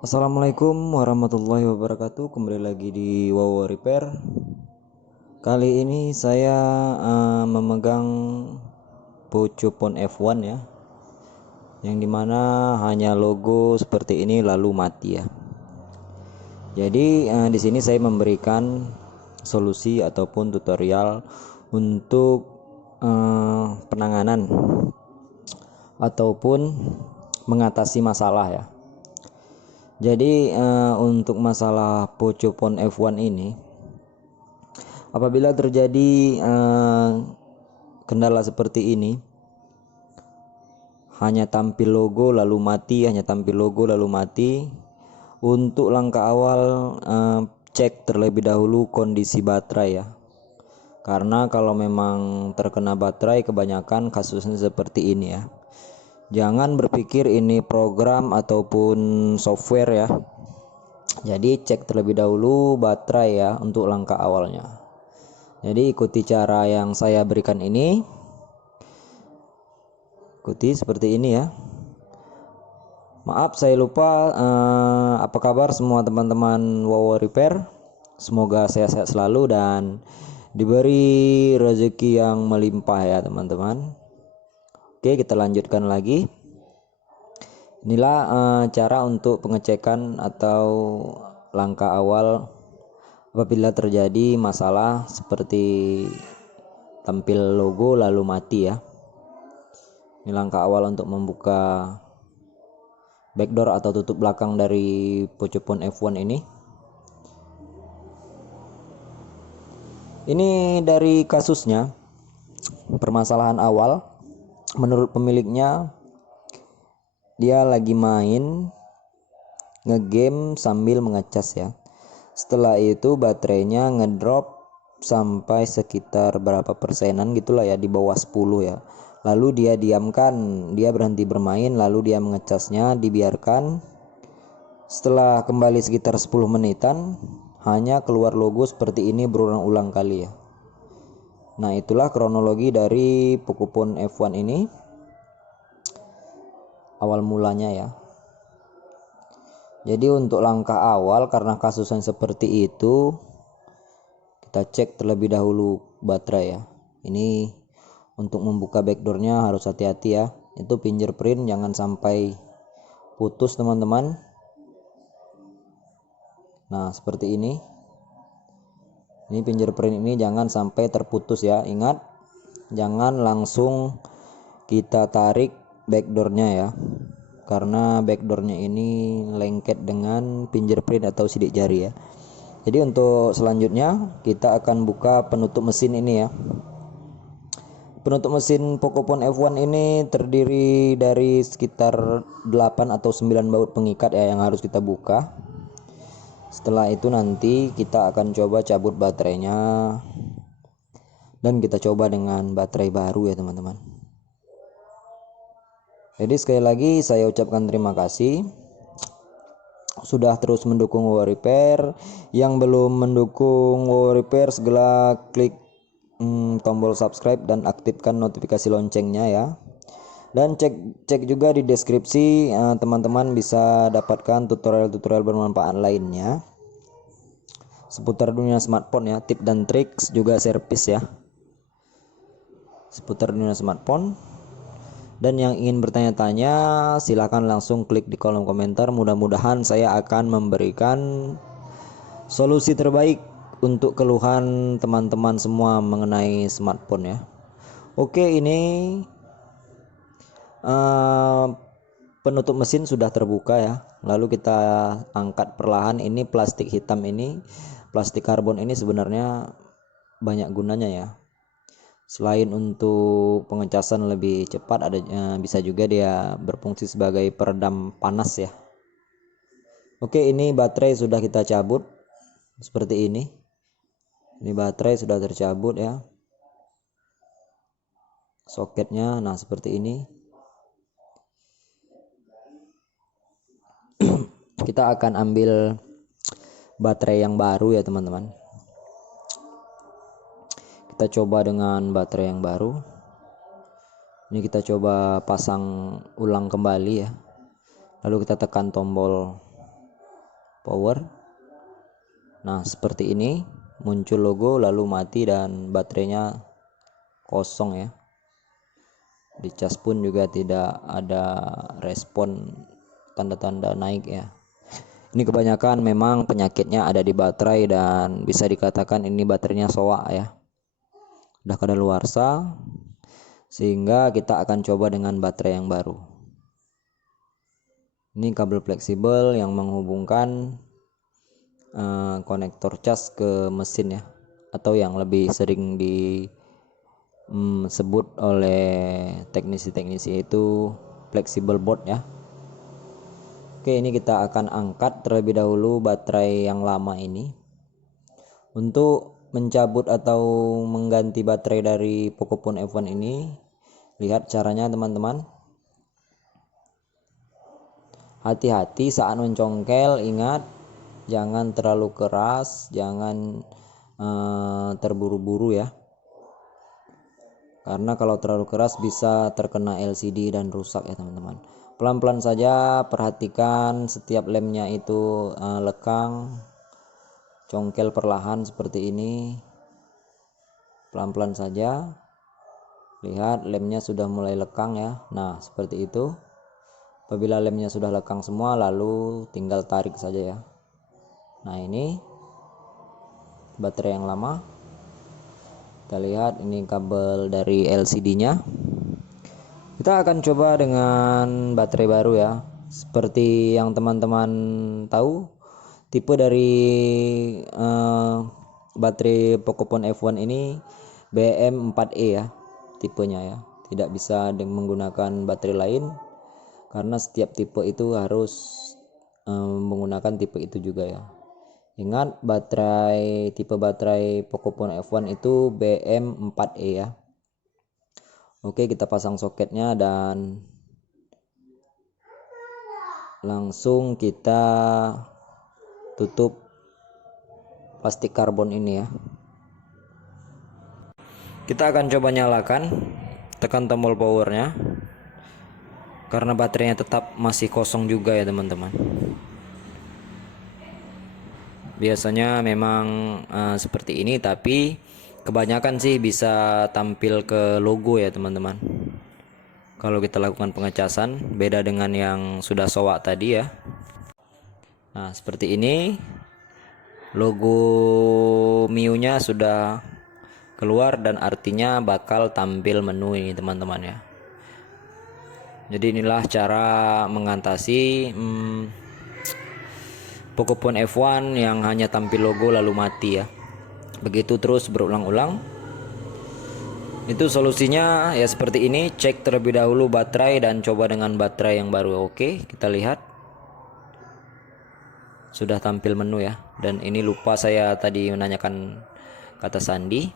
Assalamualaikum warahmatullahi wabarakatuh. Kembali lagi di Wawo Repair. Kali ini saya memegang Pocophone F1 ya, yang dimana hanya logo seperti ini lalu mati ya. Jadi di sini saya memberikan solusi ataupun tutorial untuk penanganan ataupun mengatasi masalah ya. Jadi untuk masalah Pocophone F1 ini, apabila terjadi kendala seperti ini, hanya tampil logo lalu mati, untuk langkah awal cek terlebih dahulu kondisi baterai ya. Karena kalau memang terkena baterai, kebanyakan kasusnya seperti ini ya. Jangan berpikir ini program ataupun software ya. Jadi cek terlebih dahulu baterai ya untuk langkah awalnya. Jadi ikuti cara yang saya berikan ini. Ikuti seperti ini ya. Maaf saya lupa, apa kabar semua teman-teman Wawo Repair. Semoga sehat-sehat selalu dan diberi rezeki yang melimpah ya teman-teman. Oke, kita lanjutkan lagi. Inilah cara untuk pengecekan atau langkah awal apabila terjadi masalah seperti tampil logo lalu mati ya. Ini langkah awal untuk membuka backdoor atau tutup belakang dari Pocophone F1 ini. Ini dari kasusnya, permasalahan awal. Menurut pemiliknya, dia lagi main ngegame sambil mengecas ya. Setelah itu baterainya ngedrop sampai sekitar berapa persenan gitulah ya, di bawah 10 ya. Lalu dia diamkan, dia berhenti bermain, lalu dia mengecasnya, dibiarkan. Setelah kembali sekitar 10 menitan, hanya keluar logo seperti ini berulang-ulang kali ya. Nah, itulah kronologi dari Pocophone F1 ini awal mulanya ya. Jadi untuk langkah awal, karena kasus yang seperti itu, kita cek terlebih dahulu baterai ya. Ini untuk membuka backdoornya harus hati-hati ya. Itu fingerprint jangan sampai putus teman-teman. Nah seperti ini. Ini fingerprint ini jangan sampai terputus ya. Ingat, jangan langsung kita tarik backdoornya ya, karena backdoornya ini lengket dengan fingerprint atau sidik jari ya. Jadi untuk selanjutnya kita akan buka penutup mesin ini ya. Penutup mesin Pocophone F1 ini terdiri dari sekitar 8 atau 9 baut pengikat ya yang harus kita buka. Setelah itu nanti kita akan coba cabut baterainya dan kita coba dengan baterai baru ya teman-teman. Jadi sekali lagi saya ucapkan terima kasih sudah terus mendukung Wawo Repair. Yang belum mendukung Wawo Repair segera klik tombol subscribe dan aktifkan notifikasi loncengnya ya. Dan cek juga di deskripsi, teman-teman bisa dapatkan tutorial-tutorial bermanfaat lainnya seputar dunia smartphone ya, tip dan trik juga servis ya seputar dunia smartphone. Dan yang ingin bertanya-tanya silahkan langsung klik di kolom komentar. Mudah-mudahan saya akan memberikan solusi terbaik untuk keluhan teman-teman semua mengenai smartphone ya. Oke, ini penutup mesin sudah terbuka ya. Lalu kita angkat perlahan. Ini plastik hitam ini, plastik karbon ini sebenarnya banyak gunanya ya. Selain untuk pengecasan lebih cepat, bisa juga dia berfungsi sebagai peredam panas ya. Oke, ini baterai sudah kita cabut seperti ini. Ini baterai sudah tercabut ya. Soketnya nah seperti ini. Kita akan ambil baterai yang baru ya teman-teman. Kita coba dengan baterai yang baru. Ini kita coba pasang ulang kembali ya. Lalu kita tekan tombol power. Nah, seperti ini muncul logo lalu mati dan baterainya kosong ya. Dicas pun juga tidak ada respon tanda-tanda naik ya. Ini kebanyakan memang penyakitnya ada di baterai dan bisa dikatakan ini baterainya soak ya. Udah kadaluarsa, sehingga kita akan coba dengan baterai yang baru. Ini kabel fleksibel yang menghubungkan konektor cas ke mesin ya, atau yang lebih sering disebut oleh teknisi-teknisi itu flexible board ya. Oke, ini kita akan angkat terlebih dahulu baterai yang lama ini. Untuk mencabut atau mengganti baterai dari Pocophone F1 ini, lihat caranya teman-teman. Hati-hati saat mencongkel, ingat jangan terlalu keras, jangan terburu-buru ya. Karena kalau terlalu keras bisa terkena LCD dan rusak ya teman-teman. Pelan-pelan saja, perhatikan setiap lemnya itu lekang, congkel perlahan seperti ini, pelan-pelan saja. Lihat lemnya sudah mulai lekang ya. Nah, seperti itu. Apabila lemnya sudah lekang semua, lalu tinggal tarik saja ya. Nah, ini baterai yang lama. Kita lihat ini kabel dari LCD-nya. Kita akan coba dengan baterai baru ya. Seperti yang teman-teman tahu, tipe dari baterai Pocophone F1 ini BM4E ya, tipenya ya. Tidak bisa menggunakan baterai lain karena setiap tipe itu harus menggunakan tipe itu juga ya. Ingat, tipe baterai Pocophone F1 itu BM4E ya. Oke, kita pasang soketnya dan langsung kita tutup plastik karbon ini ya. Kita akan coba nyalakan, tekan tombol powernya karena baterainya tetap masih kosong juga ya teman-teman. Biasanya memang seperti ini, tapi kebanyakan sih bisa tampil ke logo ya teman-teman. Kalau kita lakukan pengecasan, beda dengan yang sudah soak tadi ya. Nah, seperti ini logo MIU-nya sudah keluar dan artinya bakal tampil menu ini teman-teman ya. Jadi inilah cara mengatasi Pocophone F1 yang hanya tampil logo lalu mati ya. Begitu terus berulang-ulang. Itu solusinya ya seperti ini. Cek terlebih dahulu baterai dan coba dengan baterai yang baru. Oke, kita lihat sudah tampil menu ya. Dan ini lupa saya tadi menanyakan kata sandi.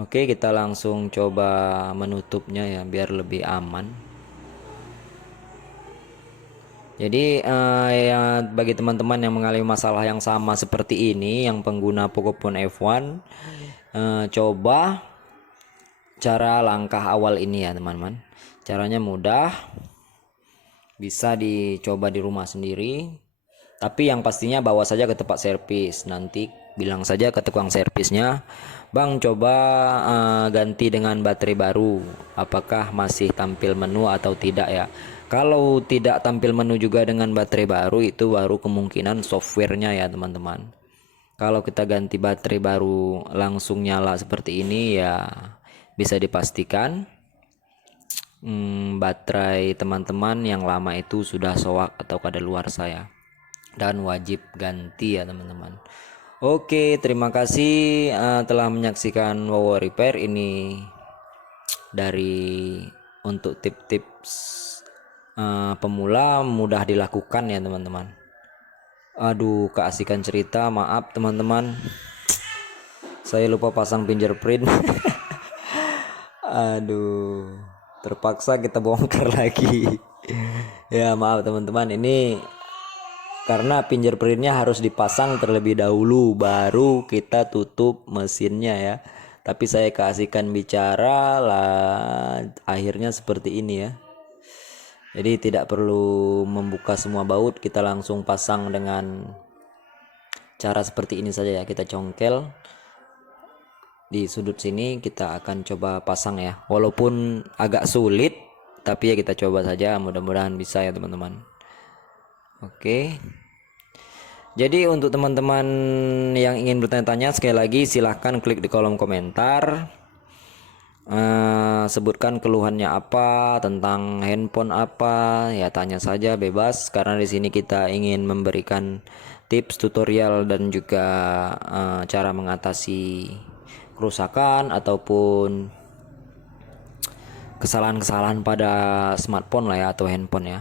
Oke, kita langsung coba menutupnya ya biar lebih aman. Jadi ya bagi teman-teman yang mengalami masalah yang sama seperti ini, yang pengguna Pocophone F1, coba cara langkah awal ini ya teman-teman. Caranya mudah, bisa dicoba di rumah sendiri, tapi yang pastinya bawa saja ke tempat servis. Nanti bilang saja ke tukang servisnya, bang coba ganti dengan baterai baru, apakah masih tampil menu atau tidak ya. Kalau tidak tampil menu juga dengan baterai baru, itu baru kemungkinan softwarenya ya teman-teman. Kalau kita ganti baterai baru langsung nyala seperti ini ya bisa dipastikan baterai teman-teman yang lama itu sudah soak atau kadaluarsa ya, dan wajib ganti ya teman-teman. Oke, terima kasih telah menyaksikan Wowo Repair ini dari untuk tips pemula mudah dilakukan ya teman-teman. Aduh, keasikan cerita, maaf teman-teman, saya lupa pasang fingerprint. Aduh, terpaksa kita bongkar lagi. Ya maaf teman-teman, ini karena fingerprintnya harus dipasang terlebih dahulu baru kita tutup mesinnya ya. Tapi saya keasikan bicara lah, akhirnya seperti ini ya. Jadi tidak perlu membuka semua baut, kita langsung pasang dengan cara seperti ini saja ya. Kita congkel di sudut sini, kita akan coba pasang ya. Walaupun agak sulit, tapi ya kita coba saja, mudah-mudahan bisa ya teman-teman. Oke. Jadi untuk teman-teman yang ingin bertanya-tanya, sekali lagi silahkan klik di kolom komentar. Sebutkan keluhannya apa, tentang handphone apa, ya tanya saja bebas, karena di sini kita ingin memberikan tips, tutorial, dan juga cara mengatasi kerusakan ataupun kesalahan-kesalahan pada smartphone lah ya, atau handphone ya.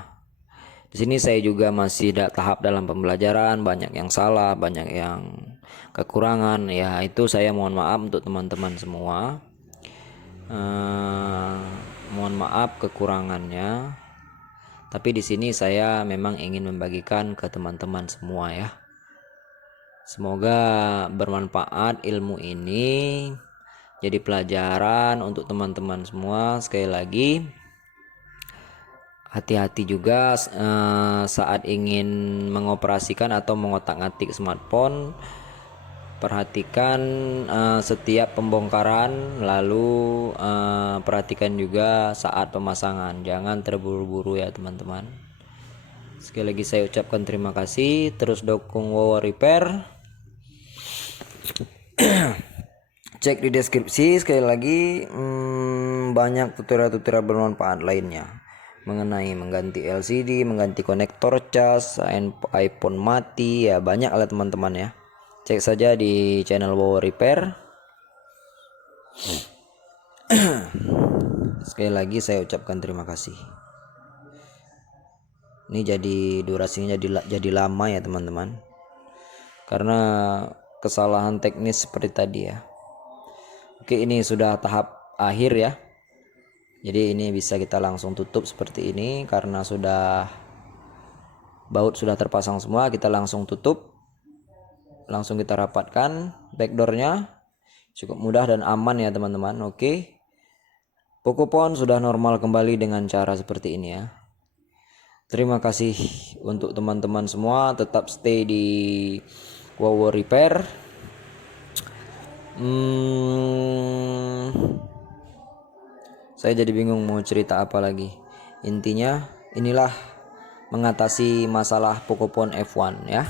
Di sini saya juga masih tahap dalam pembelajaran, banyak yang salah, banyak yang kekurangan ya, itu saya mohon maaf untuk teman-teman semua. Mohon maaf kekurangannya, tapi di sini saya memang ingin membagikan ke teman-teman semua ya. Semoga bermanfaat ilmu ini, jadi pelajaran untuk teman-teman semua. Sekali lagi, hati-hati juga saat ingin mengoperasikan atau mengotak-atik smartphone. Perhatikan setiap pembongkaran, lalu perhatikan juga saat pemasangan, jangan terburu-buru ya teman-teman. Sekali lagi saya ucapkan terima kasih, terus dukung Wawa Repair. Cek di deskripsi sekali lagi, banyak tutorial-tutorial bermanfaat lainnya mengenai mengganti LCD, mengganti konektor cas, iPhone mati ya, banyak lah teman-teman ya. Cek saja di channel Wawa Repair. Sekali lagi saya ucapkan terima kasih. Ini jadi durasinya jadi lama ya teman-teman, karena kesalahan teknis seperti tadi ya. Oke, ini sudah tahap akhir ya. Jadi ini bisa kita langsung tutup seperti ini, karena baut sudah terpasang semua. Kita langsung tutup, langsung kita rapatkan backdoornya. Cukup mudah dan aman ya teman-teman. Oke, Pocophone sudah normal kembali dengan cara seperti ini ya. Terima kasih untuk teman-teman semua, tetap stay di Wawa Repair. Saya jadi bingung mau cerita apa lagi. Intinya inilah mengatasi masalah Pocophone F1 ya.